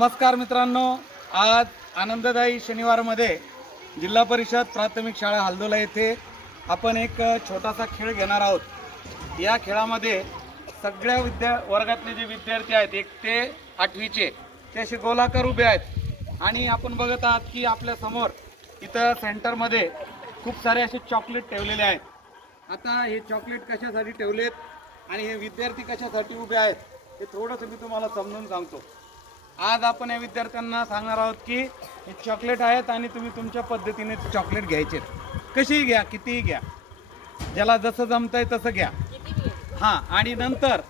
नमस्कार मित्रांनो आज आनंददायी शनिवारमध्ये जिल्हा परिषद प्राथमिक शाळा हलदोला येथे आपण एक छोटासा खेळ घेणार आहोत. या खेळामध्ये सगळ्या विद्या वर्गातले जे विद्यार्थी आहेत एक ते आठवीचे ते असे गोलाकार उभे आहेत. आणि आपण बघत आहात की आपल्यासमोर इथं सेंटरमध्ये खूप सारे असे चॉकलेट ठेवलेले आहेत. आता हे चॉकलेट कशासाठी ठेवलेत आणि हे विद्यार्थी कशासाठी उभे आहेत हे थोडंसं मी तुम्हाला समजून सांगतो. आज आपण या विद्यार्थ्यांना सांगणार आहोत की हे चॉकलेट आहेत आणि तुम्ही तुमच्या पद्धतीने ते चॉकलेट घ्यायचे कशीही घ्या कितीही घ्या. ज्याला जसं जमतंय तसं घ्या. हां आणि नंतर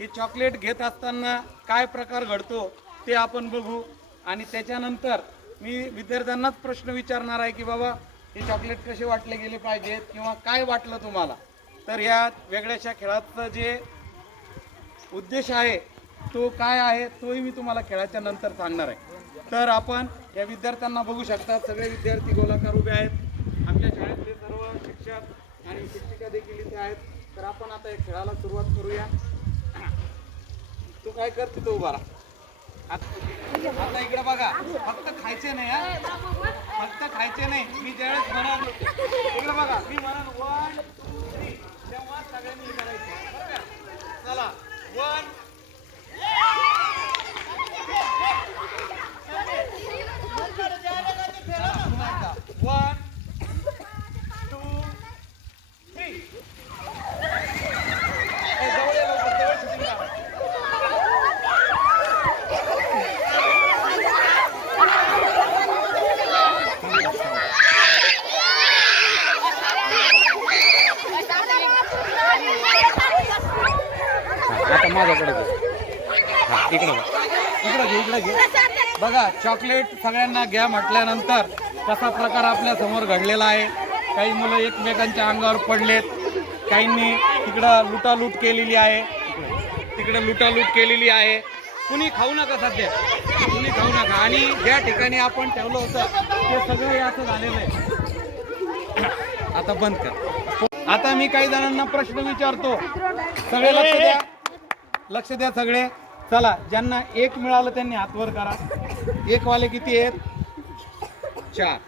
हे चॉकलेट घेत असताना काय प्रकार घडतो ते आपण बघू. आणि त्याच्यानंतर मी विद्यार्थ्यांनाच प्रश्न विचारणार आहे की बाबा हे चॉकलेट कसे वाटले गेले पाहिजेत किंवा काय वाटलं तुम्हाला? तर या वेगळ्याशा खेळाचं जे उद्देश आहे तो काय आहे तोही मी तुम्हाला खेळाच्या नंतर सांगणार आहे. तर आपण या विद्यार्थ्यांना बघू शकता सगळे विद्यार्थी गोलाकार उभे आहेत. आमच्या शाळेतले सर्व शिक्षक आणि शिक्षिका देखील इथे आहेत. तर आपण आता या खेळाला सुरुवात करूया. तू काय कर तिथं उभा राहा. आता इकडे बघा फक्त खायचे नाही हा. फक्त खायचे नाही. मी ज्यावेळेस म्हणाल इकडे बघा मी म्हणाल वन टू थ्री तेव्हा सगळ्यांनी हे करायचं बरं का? चला वन वन टू थ्री जवळ ये लवकर, जवळ shooting करा. आता माझ्याकडे हा इकडे इकडे घे इकडे घे. बघा चॉकलेट सगळ्यांना घ्या म्हटल्यानंतर कसा प्रकार आपल्यासमोर घडलेला आहे. काही मुलं एकमेकांच्या अंगावर पडलेत. काहींनी तिकडं लुटालूट केलेली आहे. तिकडे लुटालूट केलेली आहे. कुणी खाऊ नका सध्या. कुणी खाऊ नका. आणि ज्या ठिकाणी आपण ठेवलं होतं ते सगळं असं झालेलं आहे. आता बंद कर. आता मी काही जणांना प्रश्न विचारतो. सगळे लक्ष द्या. लक्ष द्या सगळे. चला ज्यांना एक मिळालं त्यांनी हातवर करा. एक वाले किती आहेत? चार.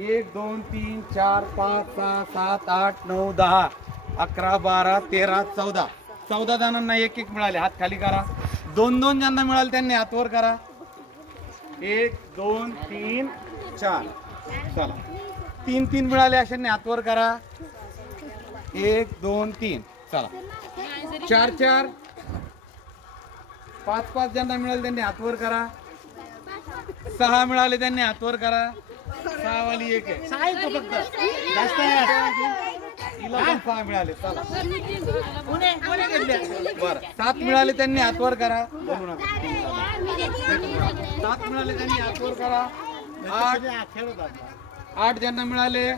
एक दोन तीन चार पाच सहा सात आठ नऊ दहा अकरा बारा तेरा चौदा. चौदा जणांना एक एक मिळाले. हात खाली करा. दोन दोन ज्यांना मिळाले त्यांनी हातवर करा. एक दोन तीन चार. चला. तीन तीन मिळाले अशांनी हातवर करा. एक दोन तीन. चला. चार चार. पाच पाच ज्यांना मिळाले त्यांनी हातवर करा. सहा मिळाले त्यांनी हातवर करा. सहा वाली एक आहे. सहा आहे तो फक्त. जास्त आहे हिला पण सहा मिळाले. चला. बरं. सात मिळाले त्यांनी हातवर करा. बोलू नका. सात मिळाले त्यांनी हातवर करा. आठ. आठ ज्यांना मिळाले.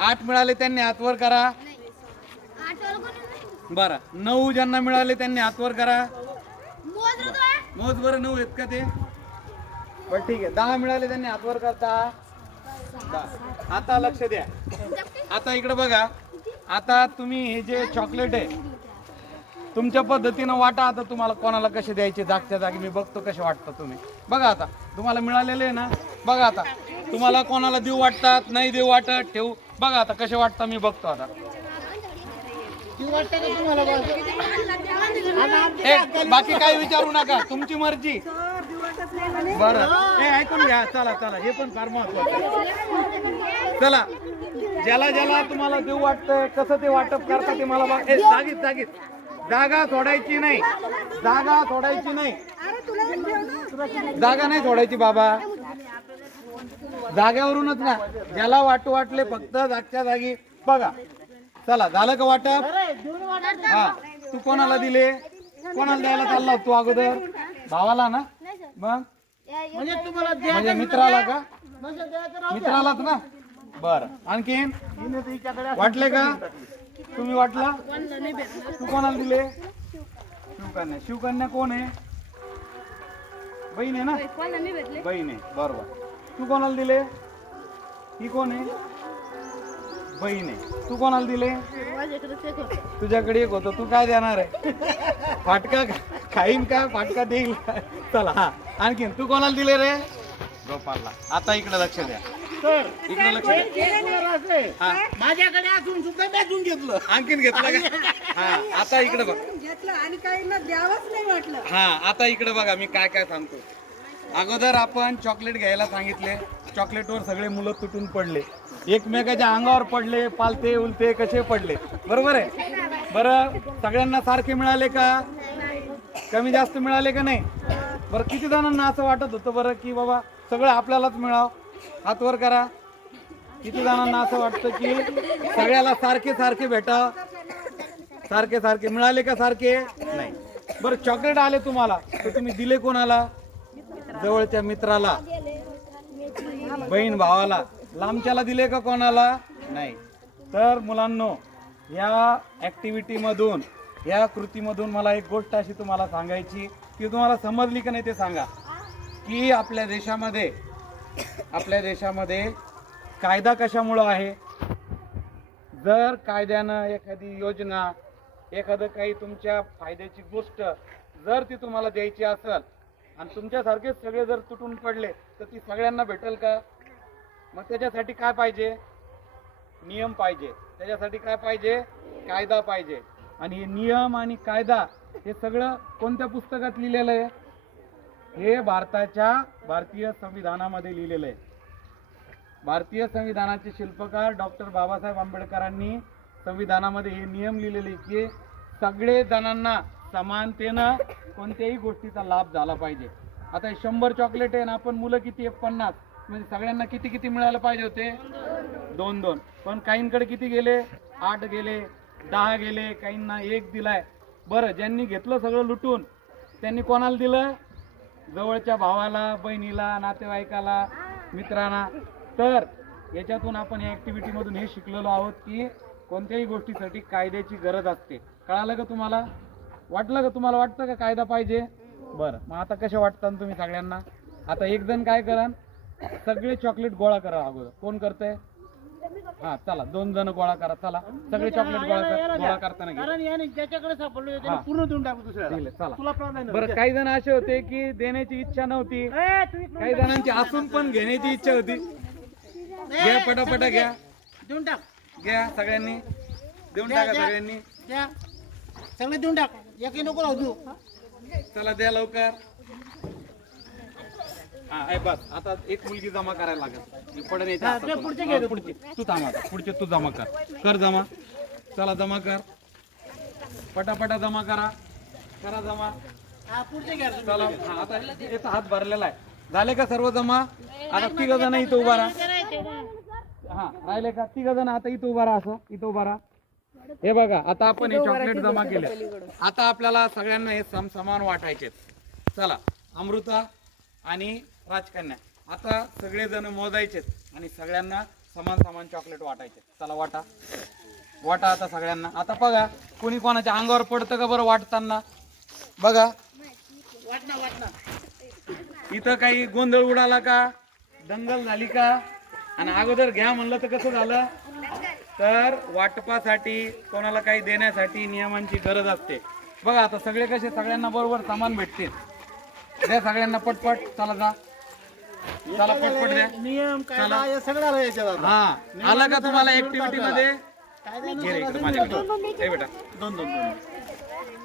आठ मिळाले त्यांनी हातवर करा. बरं. नऊ ज्यांना मिळाले त्यांनी हातवर करा. मोज बरं नऊ आहेत का ते? बरं ठीक आहे. दहा मिळाले त्यांनी हातवर करता दहा. आता लक्ष द्या. आता इकडे बघा. आता तुम्ही हे जे चॉकलेट आहे तुमच्या पद्धतीनं वाटा आता तुम्हाला कोणाला कसे द्यायचे जागच्या जागी मी बघतो कसे वाटतं तुम्ही. बघा आता तुम्हाला मिळालेले आहे ना? बघा आता तुम्हाला कोणाला देऊ वाटतात नाही देऊ वाटत ठेवू. बघा आता कसे वाटतं मी बघतो आता. ए, बाकी काही विचारू नका. तुमची मर्जी. बरं. हे ऐकून घ्या. चला चला. हे पण फार महत्वाचं. चला. ज्याला ज्याला तुम्हाला देऊ वाटतंय कसं ते वाटप करता ते मला बघ- ए, जागीत जागीत. जागा सोडायची नाही. जागा सोडायची नाही. जागा नाही सोडायची बाबा. जाग्यावरूनच ना. ज्याला वाटू वाटले फक्त जागच्या जागी बघा. चला झालं का वाटप. हा. तू कोणाला दिले? कोणाला द्यायला चालला तू अगोदर? भावाला ना? मग? म्हणजे तुम्हाला म्हणजे मित्राला का? मित्रालाच ना? बर. आणखीन? वाटले का? तुम्ही वाटला? तू कोणाला दिले? शिवकन्या. शिवकन्या कोण आहे? बहीण आहे ना? बहीण आहे. बरोबर. तू कोणाला दिले? ही कोण आहे? बहीण आहे. तू कोणाला दिले? तुझ्याकडे एक होतं तू काय देणार आहे? फाटका खाईन का? फाटका देईल का? चला हा. आणखीन तू कोणाला दिले रे? गोपालला. आता इकडे लक्ष द्या. इकडे लक्ष द्या. हा. माझ्याकडे असून सुद्धा अजून घेतलं. आणखीन घेतलं का? हा आता इकडे बघ. घेतलं आणि काहींना द्यावंच नाही वाटलं. हा आता इकडे बघा मी काय काय सांगतो अगोदर आपण चॉकलेट घ्यायला सांगितले. चॉकलेटवर सगळे मुलं तुटून पडले. एकमेकाच्या अंगावर पडले पालते उलते कसे पडले? बरोबर आहे? बरं सगळ्यांना सारखे मिळाले का? कमी जास्त मिळाले का नाही? बरं किती जणांना असं वाटत होतं बरं की बाबा सगळं आपल्यालाच मिळावं? हातवर करा. किती जणांना असं वाटतं की सगळ्याला सारखे सारखे भेटा सारखे सारखे मिळाले का सारखे? नाही. बरं चॉकलेट आले तुम्हाला तर तुम्ही दिले कोणाला? जवळच्या मित्राला. बहीण भावाला. लांबच्याला दिले का कोणाला? नाही. तर मुलांनो या ॲक्टिव्हिटीमधून या कृतीमधून मला एक गोष्ट अशी तुम्हाला सांगायची की तुम्हाला समजली का नाही ते सांगा. की आपल्या देशामध्ये आपल्या देशामध्ये कायदा कशामुळं आहे? जर कायद्यानं एखादी योजना एखादं काही तुमच्या फायद्याची गोष्ट जर ती तुम्हाला द्यायची असेल आणि तुमच्यासारखेच सगळे जर तुटून पडले तर ती सगळ्यांना भेटेल का? मग त्याच्यासाठी काय पाहिजे? नियम पाहिजे. त्याच्यासाठी काय पाहिजे? कायदा पाहिजे. आणि हे नियम आणि कायदा हे सगळं कोणत्या पुस्तकात लिहिलेलं आहे? हे भारताच्या भारतीय संविधानामध्ये लिहिलेलं आहे. भारतीय संविधानाचे शिल्पकार डॉक्टर बाबासाहेब आंबेडकरांनी संविधानामध्ये हे नियम लिहिलेले की सगळे जणांना समानतेनं कोणत्याही गोष्टीचा लाभ झाला पाहिजे. आता हे शंभर चॉकलेट आहे ना आपण मुलं किती आहे पन्नास. म्हणजे सगळ्यांना किती किती मिळायला पाहिजे होते? दोन दोन. पण काहींकडे किती गेले? आठ गेले दहा गेले काहींना एक दिलाय. बरं ज्यांनी घेतलं सगळं लुटून त्यांनी कोणाला दिलं? जवळच्या भावाला बहिणीला नातेवाईकाला मित्रांना. तर याच्यातून आपण या ॲक्टिव्हिटीमधून हे शिकलेलो आहोत की कोणत्याही गोष्टीसाठी कायद्याची गरज असते. कळालं का तुम्हाला? वाटलं का तुम्हाला? वाटतं का कायदा पाहिजे? बरं. मग आता कसे वाटतात तुम्ही सगळ्यांना? आता एक जण काय करा सगळे चॉकलेट गोळा करा अगोदर. कोण करतंय? हा चला दोन जण गोळा करा चला. सगळे चॉकलेट गोळा कर गोळा करताना घे. कारण याने ज्याच्याकडे सापडलो हा. पूर्ण देऊन टाकू दुसऱ्याला. दिले, चला. तुला प्राधान्य बरं काही जण असे होते की देण्याची इच्छा नव्हती. ए, काही जणांची असून पण घेण्याची इच्छा होती. घ्या पटापटा घ्या. देऊन टाक. घ्या सगळ्यांनी. देऊन द्या, टाका द्या. सगळ्यांनी. द्या सगळे देऊन टाक. एकही नको राहू चला द्या लवकर. हा बस. आता एक मुलगी जमा करायला लागेल. पडन याच्या हातात ते तुला. पुढचे हा, तू थांब पुढचे तू जमा कर. कर जमा. चला जमा कर. पटापटा जमा करा. करा जमा. हा. चला हा आता याचा हात भरलेला आहे. झाले का सर्व जमा? आता तिघ जण इथं उभा राहा. हा राहिले का? तिघ जण आता इथं उभा राहा असं. इथं उभा राहा. हे बघा आता आपण हे चॉकलेट जमा केले. आता आपल्याला सगळ्यांना हे सम समान वाटायचे चला अमृता आणि राजकन्या. आता सगळे जण मोजायचे आणि सगळ्यांना समान समान चॉकलेट वाटायचे. चला वाटा. वाटा आता सगळ्यांना. आता बघा कोणी कोणाच्या अंगावर पडतं का बरं वाटताना? बघा. वाट ना वाट ना इथं काही गोंधळ उडाला का? दंगल झाली का? आणि अगोदर घ्या म्हणलं तर कसं झालं? तर वाटपासाठी कोणाला काही देण्यासाठी नियमांची गरज असते. बघा आता सगळे कसे सगळ्यांना बरोबर सामान भेटतील. द्या सगळ्यांना पटपट. चला जा. चला पटपट द्या. नियम कायदा हे सगळं आलं याच्यात आता. हा आला का तुम्हाला ऍक्टिव्हिटी मध्ये? कायद्यानं घे रे इकडे माझ्याकडे. बेटा. दोन दोन दोन.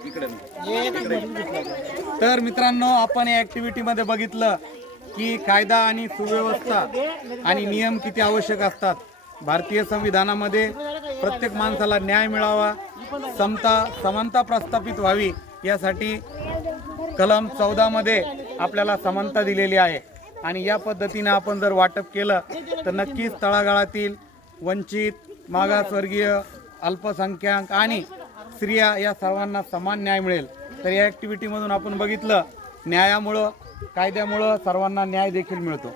इकडे नको. तर मित्रांनो आपण या ऍक्टिव्हिटी मध्ये बघितलं की कायदा आणि सुव्यवस्था आणि नियम किती आवश्यक असतात. भारतीय संविधानामध्ये प्रत्येक माणसाला न्याय मिळावा समता समानता प्रस्थापित व्हावी यासाठी कलम चौदा मध्ये आपल्याला समानता दिलेली आहे. आणि या पद्धतीने आपण जर वाटप केलं तर नक्कीच तळागाळातील वंचित मागासवर्गीय अल्पसंख्याक आणि स्त्रिया या सर्वांना समान न्याय मिळेल. तर या ॲक्टिव्हिटीमधून आपण बघितलं न्यायामुळं कायद्यामुळं सर्वांना न्याय देखील मिळतो.